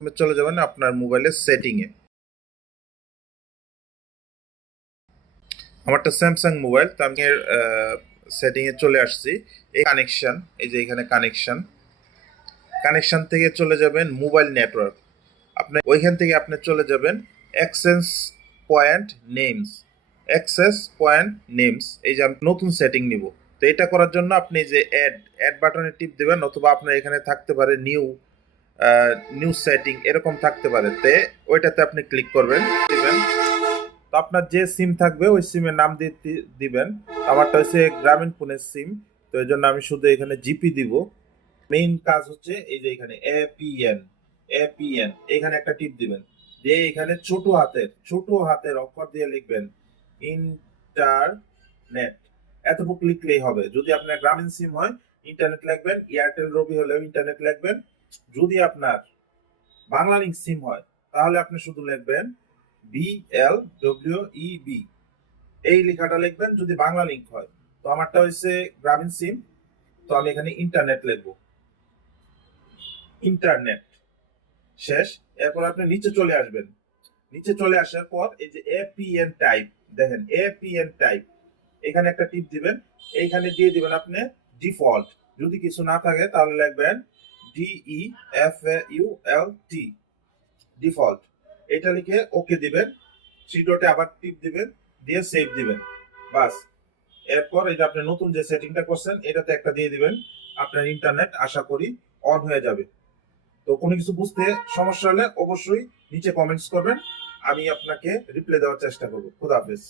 চলে যাবেন আপনার মোবাইলের সেটিংয়ে। আমারটা স্যামসাং মোবাইল, তো আমি সেটিংয়ে চলে আসছি। এই কানেকশন, এই যে এখানে কানেকশন থেকে চলে যাবেন মোবাইল নেটওয়ার্ক। আপনি ওইখান থেকে আপনি চলে যাবেন access point names. Access point names, এই যে আমি নতুন সেটিং নিব। তো এটা করার জন্য আপনি যে অ্যাড বাটনে টিপ দেবেন, অথবা আপনার এখানে থাকতে পারে নিউ সেটিং, এরকম থাকতে পারে। তে ওইটাতে আপনি ক্লিক করবেন, দিবেন। তো আপনার যে সিম থাকবে ওই সিমের নাম দিবেন। আমারটা হচ্ছে গ্রামীণ ফোনের সিম, তো এই জন্য আমি শুধু এখানে জিপি দিব। মেইন কাজ হচ্ছে এই যে এখানে এপিএন এখানে একটা টিপ দিবেন, দিয়ে এখানে ছোট হাতের অক্ষর দিয়ে লিখবেন ইন্টারনেট। এতটুকু লিখলেই হবে। যদি আপনার গ্রামীণ সিম হয় ইন্টারনেট লিখবেন, এয়ারটেল রবি হলেও ইন্টারনেট লিখবেন। যদি আপনার বাংলা লিঙ্ক সিম হয় তাহলে আপনি শুধু লিখবেন BLWEB, এই লেখাটা লিখবেন যদি বাংলা লিঙ্ক হয়। তো আমারটা হচ্ছে গ্রামীণ সিম, তো আমি এখানে ইন্টারনেট লিখবো। ইন্টারনেট শেষ। এরপর আপনি নিচে চলে আসবেন। নিচে চলে আসার পর এই যে এপিএন টাইপ, দেখেন এপিএন টাইপ, এখানে একটা টিপ দিবেন। এইখানে দিয়ে দিবেন আপনি ডিফল্ট। যদি কিছু না থাকে তাহলে লিখবেন DEFAULT, ডিফল্ট। এটা লিখে ওকে দিবেন। থ্রি ডটে আবার টিপ দিবেন, দিয়ে সেভ দিবেন। বাস। এরপর এই যে আপনি নতুন যে সেটিংটা করছেন এটাতে একটা দিয়ে দিবেন। আপনার ইন্টারনেট আশা করি অন হয়ে যাবে। তো কোনো কিছু বুঝতে সমস্যা হলে অবশ্যই নিচে কমেন্টস করবেন, আমি আপনাকে রিপ্লাই দেওয়ার চেষ্টা করবো। খুদা হাফেজ।